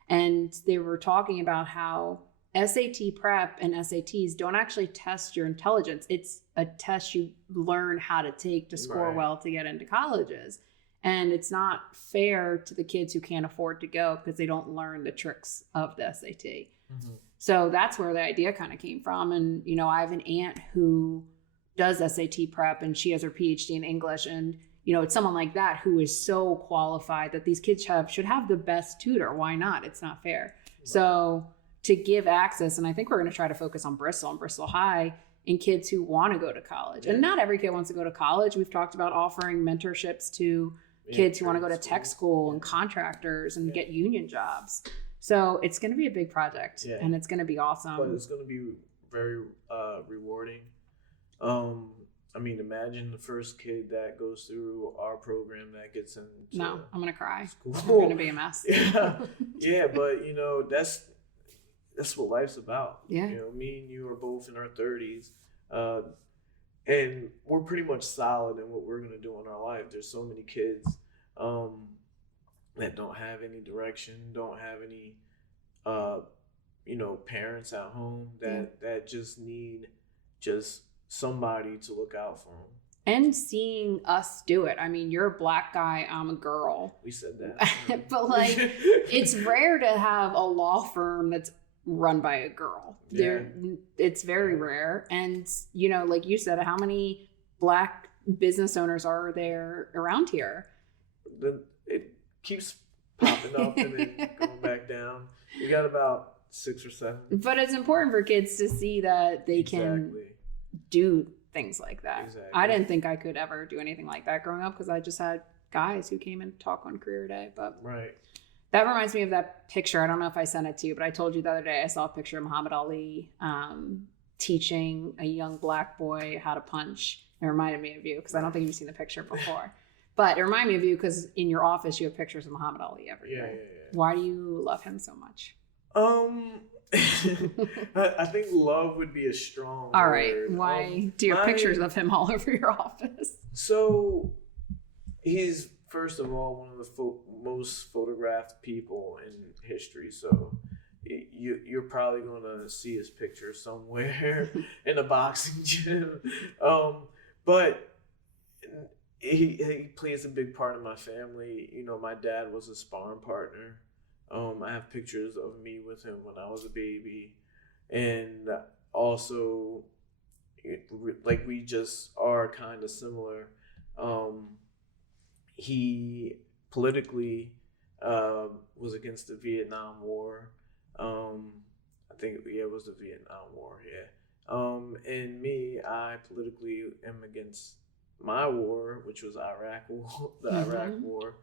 And they were talking about how SAT prep and SATs don't actually test your intelligence. It's a test you learn how to take to score well to get into colleges. And it's not fair to the kids who can't afford to go because they don't learn the tricks of the SAT. Mm-hmm. So that's where the idea kind of came from. And, you know, I have an aunt who does SAT prep and she has her PhD in English. And, you know, it's someone like that who is so qualified that these kids should have the best tutor. Why not? It's not fair. Right. So to give access, and I think we're going to try to focus on Bristol and Bristol High in kids who want to go to college. Yeah. And not every kid wants to go to college. We've talked about offering mentorships to kids who want to go to tech school and contractors and get union jobs. So it's going to be a big project and it's going to be awesome. But it's going to be very rewarding. I mean, imagine the first kid that goes through our program that gets into No, I'm going to cry. School. I'm going to be a mess. Yeah, but you know, that's what life's about. Yeah. You know, me and you are both in our 30s. And we're pretty much solid in what we're going to do in our life. There's so many kids that don't have any direction, don't have any, you know, parents at home that just need just somebody to look out for them. And seeing us do it. I mean, you're a Black guy, I'm a girl. We said that. But like, it's rare to have a law firm that's run by a girl. It's very rare. And, you know, like you said, how many Black business owners are there around here? It keeps popping up and then going back down. We got about 6 or 7. But it's important for kids to see that they can do things like that. Exactly. I didn't think I could ever do anything like that growing up because I just had guys who came and talk on career day. But that reminds me of that picture. I don't know if I sent it to you, but I told you the other day I saw a picture of Muhammad Ali teaching a young Black boy how to punch. It reminded me of you because I don't think you've seen the picture before. But it reminded me of you because in your office you have pictures of Muhammad Ali every day. Yeah. Why do you love him so much? I think love would be a strong All right. Word. Why do you have pictures of him all over your office? So he's, first of all, one of the most photographed people in history. So you're probably going to see his picture somewhere in a boxing gym. But he plays a big part in my family. You know, my dad was a sparring partner. I have pictures of me with him when I was a baby. And also, like, we just are kind of similar. He politically was against the Vietnam War. I think, it was the Vietnam War, and me, I politically am against my war, which was the Iraq War.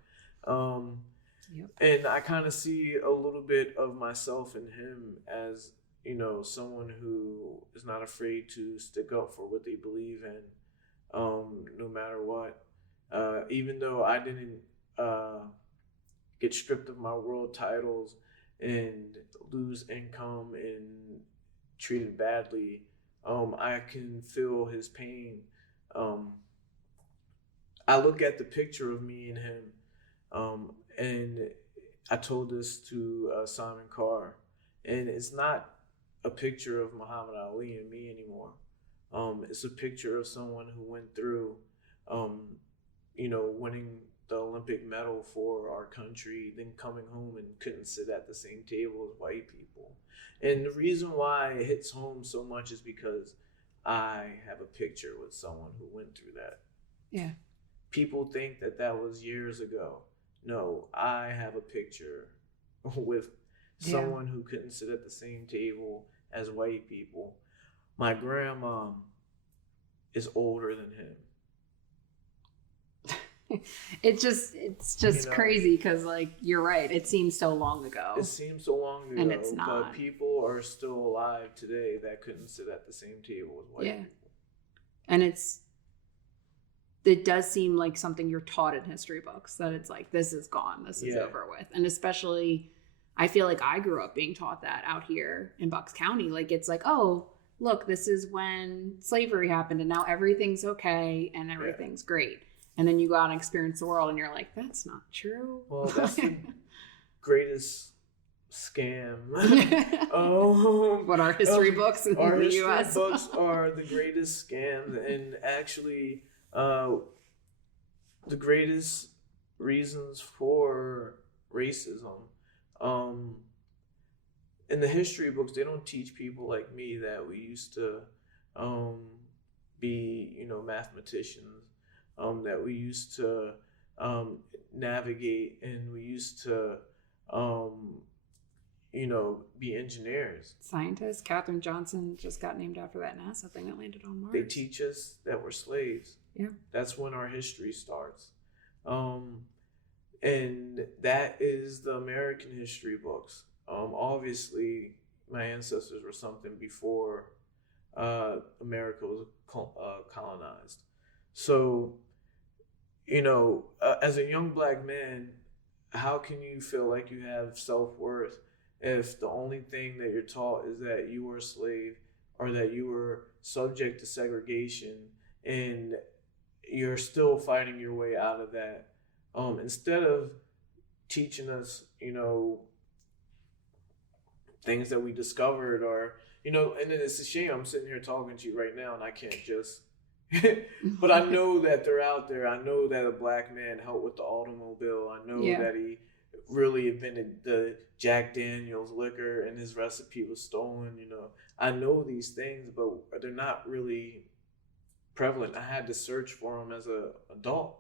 And I kind of see a little bit of myself in him as, you know, someone who is not afraid to stick up for what they believe in, no matter what. Even though I didn't get stripped of my world titles and lose income and treated badly, I can feel his pain. I look at the picture of me and him, and I told this to Simon Carr, and it's not a picture of Muhammad Ali and me anymore. It's a picture of someone who went through, you know, winning the Olympic medal for our country, then coming home and couldn't sit at the same table as white people. And the reason why it hits home so much is because I have a picture with someone who went through that. Yeah. People think that that was years ago. No, I have a picture with someone who couldn't sit at the same table as white people. My grandma is older than him. It's just crazy because, like, you're right. It seems so long ago. It seems so long ago, and it's not. But people are still alive today that couldn't sit at the same table as white people. And it does seem like something you're taught in history books, that it's like, this is gone, this is over with. And especially, I feel like I grew up being taught that out here in Bucks County. Like, it's like, oh, look, this is when slavery happened and now everything's okay and everything's great. And then you go out and experience the world and you're like, that's not true. Well, that's the greatest scam. What are history books in the U.S.? History books are the greatest scam, and actually the greatest reasons for racism. In the history books, they don't teach people like me that we used to be, mathematicians. That we used to navigate, and we used to, be engineers. Scientists. Katherine Johnson just got named after that NASA thing that landed on Mars. They teach us that we're slaves. Yeah. That's when our history starts. And that is the American history books. Obviously, my ancestors were something before America was colonized. So, as a young black man, how can you feel like you have self-worth if the only thing that you're taught is that you were a slave or that you were subject to segregation and you're still fighting your way out of that? Instead of teaching us, things that we discovered or, and it's a shame I'm sitting here talking to you right now and I can't just... But I know that they're out there. I know that a black man helped with the automobile. I know that he really invented the Jack Daniels liquor and his recipe was stolen. I know these things, but they're not really prevalent. I had to search for them as an adult.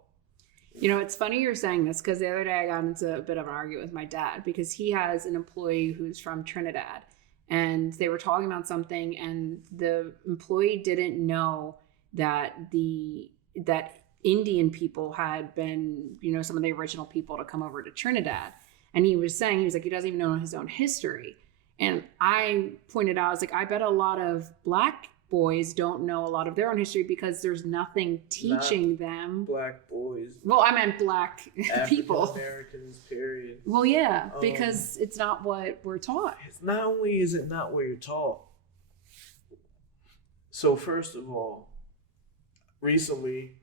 It's funny you're saying this because the other day I got into a bit of an argument with my dad because he has an employee who's from Trinidad and they were talking about something and the employee didn't know that Indian people had been, some of the original people to come over to Trinidad. And he was like, he doesn't even know his own history. And I pointed out, I was like, I bet a lot of black boys don't know a lot of their own history because there's nothing teaching them. Black boys. Well, I meant black people. Americans, period. Well, yeah, because it's not what we're taught. It's not only is it not what you're taught. So first of all, recently,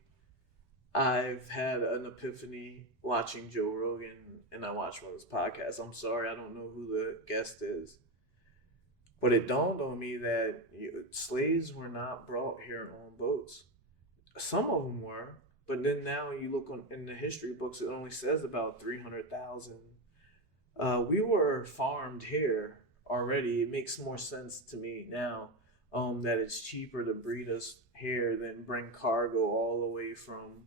I've had an epiphany watching Joe Rogan, and I watched one of his podcasts. I'm sorry, I don't know who the guest is. But it dawned on me that slaves were not brought here on boats. Some of them were, but then now you look in the history books, it only says about 300,000. We were farmed here already. It makes more sense to me now that it's cheaper to breed us here than bring cargo all the way from,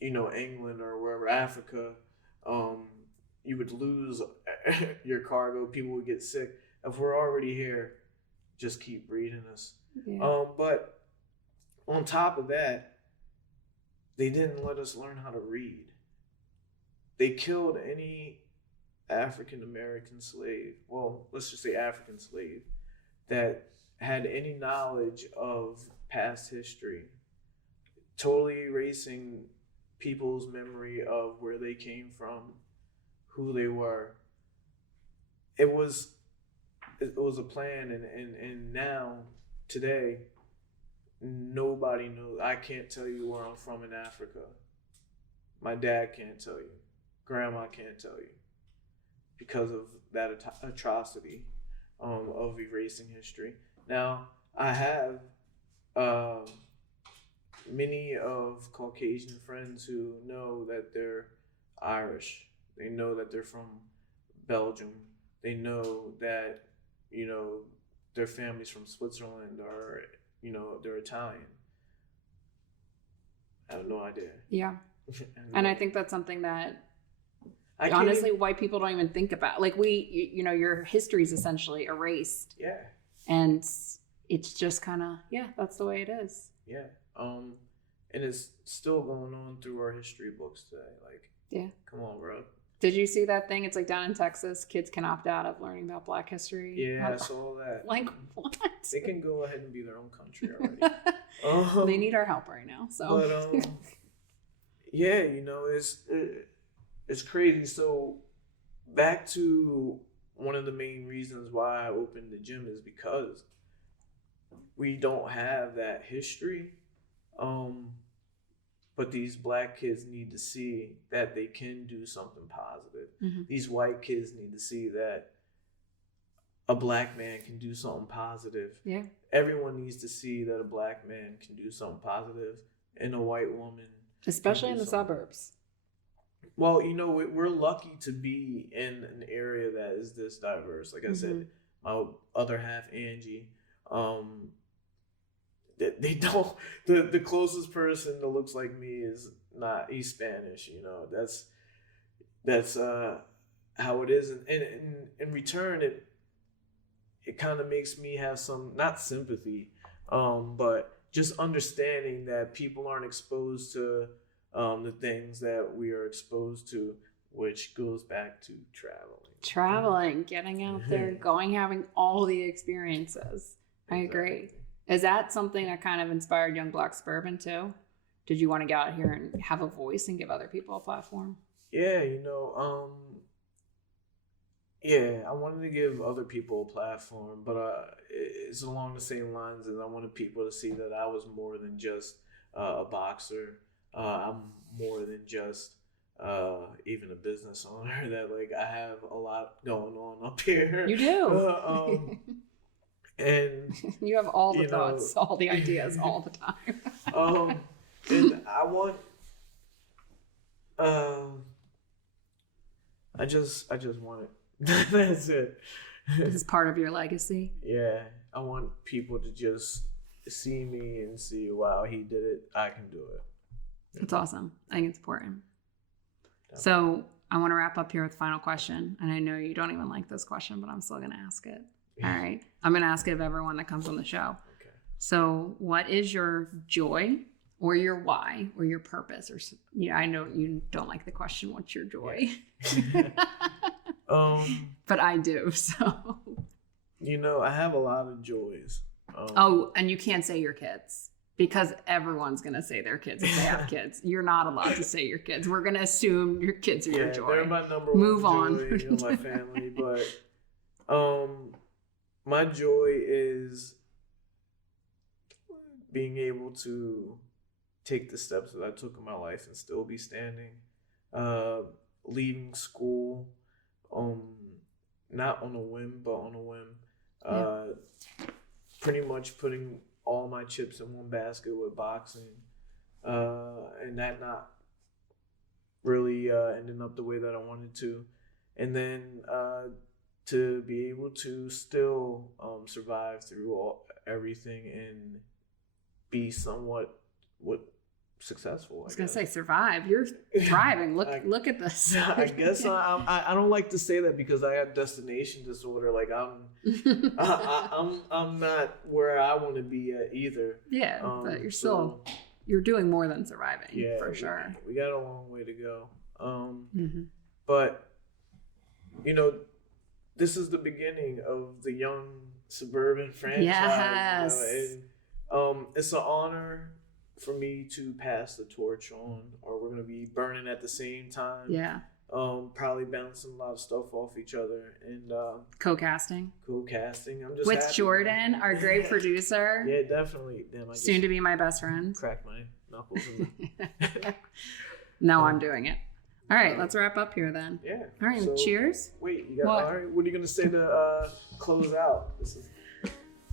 England or wherever, Africa. You would lose your cargo. People would get sick. If we're already here, just keep breeding us. Yeah. But on top of that, they didn't let us learn how to read. They killed any African American slave, well, let's just say African slave, that had any knowledge of past history, totally erasing people's memory of where they came from, who they were. It was a plan, and now, today, nobody knows. I can't tell you where I'm from in Africa. My dad can't tell you. Grandma can't tell you. Because of that atrocity of erasing history. Now, I have many of Caucasian friends who know that they're Irish. They know that they're from Belgium. They know that, you know, their families from Switzerland or, you know, they're Italian. I have no idea. Yeah. And I think that's something that honestly white people don't even think about. Like you know, your history is essentially erased. Yeah. And it's just kind of, yeah, that's the way it is. Yeah. And it's still going on through our history books today. Like, yeah. Come on, bro. Did you see that thing? It's like down in Texas, kids can opt out of learning about Black history. Yeah, I saw that. Like, what? They can go ahead and be their own country already. They need our help right now. So, but yeah, you know, it's crazy. So back to one of the main reasons why I opened the gym is because we don't have that history. But these Black kids need to see that they can do something positive. Mm-hmm. These white kids need to see that a Black man can do something positive. Yeah. Everyone needs to see that a Black man can do something positive, and a white woman, especially in the suburbs. Well, you know, we're lucky to be in an area that is this diverse. Like I said, my other half, Angie, they don't, the closest person that looks like me is not, he's Spanish, you know, that's how it is. And in return, it kind of makes me have some, not sympathy, but just understanding that people aren't exposed to the things that we are exposed to, which goes back to traveling, getting out there, going, having all the experiences. Exactly. I agree. Is that something that kind of inspired Young Black Suburban too? Did you want to get out here and have a voice and give other people a platform? Yeah, you know, yeah, I wanted to give other people a platform, but it's along the same lines as I wanted people to see that I was more than just a boxer. I'm more than just even a business owner. That like I have a lot going on up here. You do. And you have all the thoughts, all the ideas, all the time. And I want, I just want it. That's it. This is part of your legacy. Yeah, I want people to just see me and see, wow, he did it. I can do it. That's awesome. I think it's important. So I want to wrap up here with the final question. And I know you don't even like this question, but I'm still going to ask it. All right. I'm going to ask it of everyone that comes on the show. Okay. So what is your joy or your why or your purpose? Or, yeah, I know you don't like the question, what's your joy? Yeah. But I do. So, you know, I have a lot of joys. And you can't say your kids. Because everyone's going to say their kids if they have kids. You're not allowed to say your kids. We're going to assume your kids are your joy. They're my number Move one on. joy in my family. But my joy is being able to take the steps that I took in my life and still be standing. Leaving school, not on a whim, but on a whim. Pretty much putting all my chips in one basket with boxing, and that not really ending up the way that I wanted to, and then to be able to still survive through everything and be somewhat successful. I was gonna say survive. You're thriving. Look at this. I guess I don't like to say that because I have destination disorder. Like I'm not where I want to be at either. Yeah, but you're doing more than surviving. Yeah, for sure. We got a long way to go. But you know, this is the beginning of the Young Suburban franchise. Yes. You know, and it's an honor for me to pass the torch on, or we're going to be burning at the same time. Yeah. Probably bouncing a lot of stuff off each other and co-casting. I'm just with happy, Jordan, man. our great producer. Yeah, definitely. Damn, soon to be my best friend. Crack my knuckles. No, I'm doing it. All right, let's wrap up here then. Yeah. All right, so, cheers. Wait, you got. All right, what are you going to say to close out?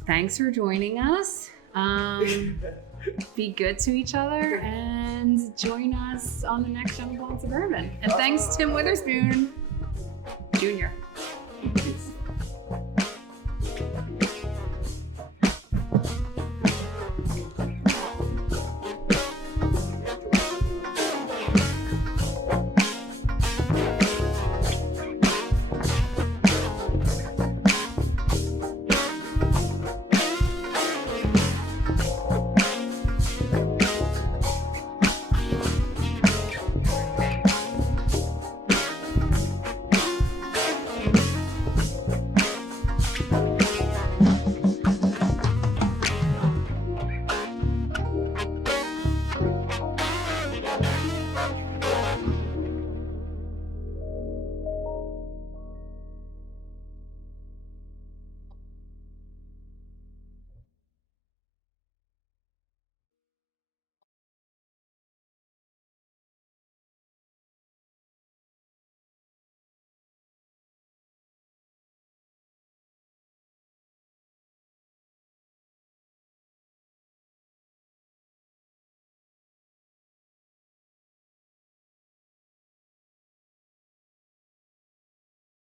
Thanks for joining us. be good to each other, and join us on the next Young Blonde Suburban. And thanks, Tim Witherspoon Jr.